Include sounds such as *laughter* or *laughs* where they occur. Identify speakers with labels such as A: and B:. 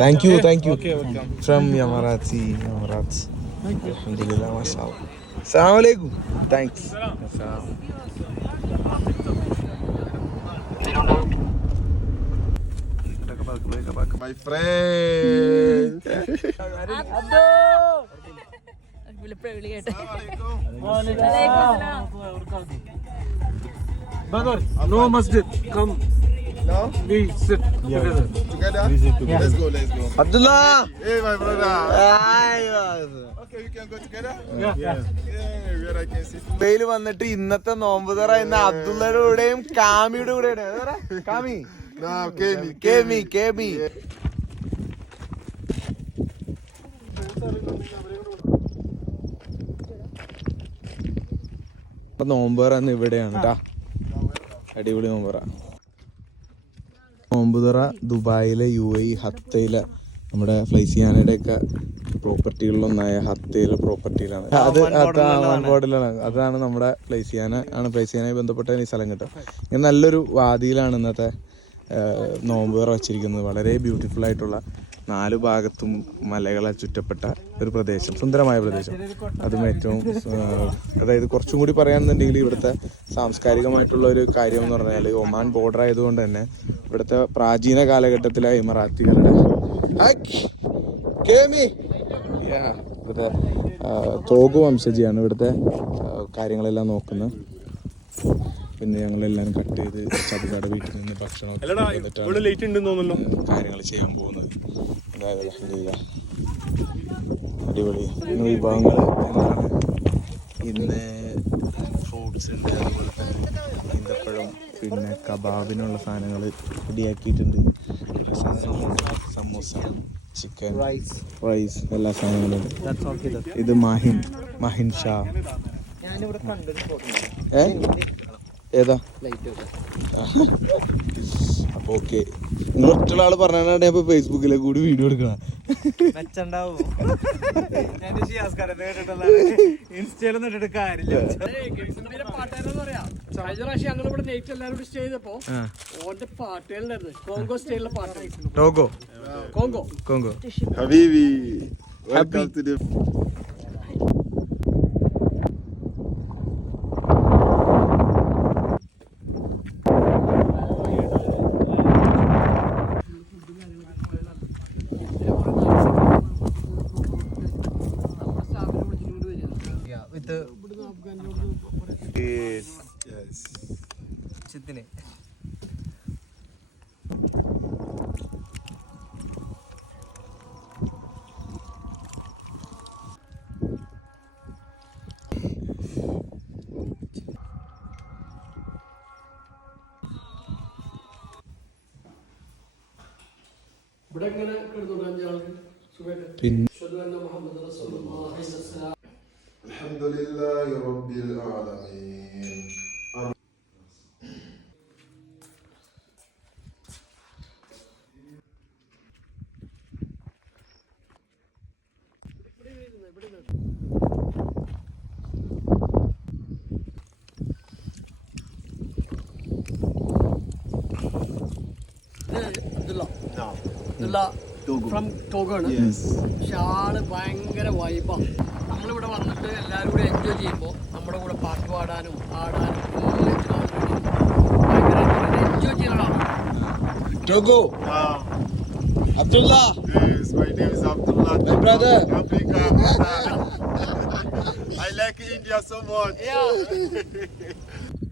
A: Thank you thank you from Emirati യമറാത്ത് അൽഹംദുലില്ലാ മാഷാ അല്ലാ. അസ്സലാമു അലൈക്കും thanks
B: My friend.
C: Brother, no masjid. Come,
B: No?
C: we sit yeah, together.
B: Together? We sit together. Yeah. Let's go, let's go.
A: Abdullah
B: Hey, my brother.
A: Hi
B: Okay, we can go together?
C: Yeah.
B: Yeah, where I can sit.
A: മുംബൈയിൽ വന്നിട്ട് ഇന്നത്തെ നോമ്പ് തറ എന്ന അബ്ദുള്ളയുടെ കൂടെയും കാമിയുടെ കൂടെയാണ് കാമി കേമി കേമി നോമ്പുറ ഇവിടെയാണ് കേട്ടാ അടിപൊളി നോമ്പുറ നോമ്പുതുറ ദുബായിലെ യു എ ഹത്തയിലെ നമ്മുടെ ഫ്ലൈസിയാനയുടെ ഒക്കെ പ്രോപ്പർട്ടികളിലൊന്നായ ഹത്തയിലെ പ്രോപ്പർട്ടിയിലാണ്. അത് ബോർഡിലാണ് അതാണ് നമ്മുടെ ഫ്ലൈസിയാന ആണ് ഫ്ലൈസിയാനായി ബന്ധപ്പെട്ട ഈ സ്ഥലം കിട്ടും. ഇങ്ങനെ നല്ലൊരു വാദിയിലാണ് ഇന്നത്തെ നോമ്പുതറ തുറ വച്ചിരിക്കുന്നത്. വളരെ ബ്യൂട്ടിഫുൾ ആയിട്ടുള്ള നാല് ഭാഗത്തും മലകളാൽ ചുറ്റപ്പെട്ട ഒരു പ്രദേശം സുന്ദരമായ പ്രദേശം. അതും ഏറ്റവും അതായത് കുറച്ചും കൂടി പറയാന്നുണ്ടെങ്കിൽ ഇവിടുത്തെ സാംസ്കാരികമായിട്ടുള്ള ഒരു കാര്യം എന്ന് പറഞ്ഞാൽ ഒമാൻ ബോർഡർ ആയതുകൊണ്ട് തന്നെ ഇവിടുത്തെ പ്രാചീന കാലഘട്ടത്തിലെ ഇമറാത്തികളുടെ. ഇവിടുത്തെ തോഗു വംശജിയാണ് ഇവിടുത്തെ കാര്യങ്ങളെല്ലാം നോക്കുന്നത്. പിന്നെ ഞങ്ങൾ ഞങ്ങളെല്ലാവരും കട്ട് ചെയ്ത് ചതുകാട് വീട്ടിൽ നിന്ന് ഭക്ഷണം കാര്യങ്ങൾ ചെയ്യാൻ പോകുന്നത്. അതായത്. അടിപൊളി. വിഭവങ്ങൾ എന്താണ്? ഇന്ന് ഫ്രൂട്ട്സ് ഉണ്ട് അതുപോലെ തന്നെ ഈന്തപ്പഴം പിന്നെ കബാബിനുള്ള സാധനങ്ങൾ റെഡിയാക്കിയിട്ടുണ്ട്. സമോസ ചിക്കൻ റൈസ് റൈസ് എല്ലാ സാധനങ്ങളും ഇത് മാഹിൻ മാഹിൻ ഷാ. ഏ? ഏതാ? അപ്പൊ ഓക്കെ നിങ്ങൾ ഒറ്റുള്ള ആൾ പറഞ്ഞാണ് ഇപ്പൊ ഫേസ്ബുക്കിലെ കൂടി വീഡിയോ എടുക്കണം.
C: ഇൻസ്റ്റയിലൊന്നും ഇട്ടിട്ട് കാര്യമില്ല. സ്റ്റേ ചെയ്തപ്പോ ഓന്റെ പാട്ടുകളുണ്ടായിരുന്നു. കോങ്കോ സ്റ്റൈലിലെ പാട്ട്.
A: ടോഗോ
C: കോങ്കോ
A: കോങ്കോ
B: ഹബീബി Welcome to the. Yes.
C: ഇവിടെ എങ്ങനെ കിടന്നുണ്ട് അഞ്ചാൾക്ക് സുഖമായിട്ട്
A: പിന്നെ
B: لله رب العالمين No.
C: No. ഫ്രം ടോഗോ ആണ്
B: Yes.
C: പക്ഷെ ആൾ ഭയങ്കര വൈബാണ് നമ്മളിവിടെ വന്നിട്ട് എല്ലാവരും കൂടെ എൻജോയ് ചെയ്യുമ്പോൾ നമ്മുടെ കൂടെ പാട്ട് പാടാനും ആടാനും എൻജോയ് ചെയ്യുന്ന ആളാണ്
A: Togo
B: Ah,
A: Abdullah
B: yes, my name is Abdullah.
A: My brother.
B: Africa. I like India so much. *laughs*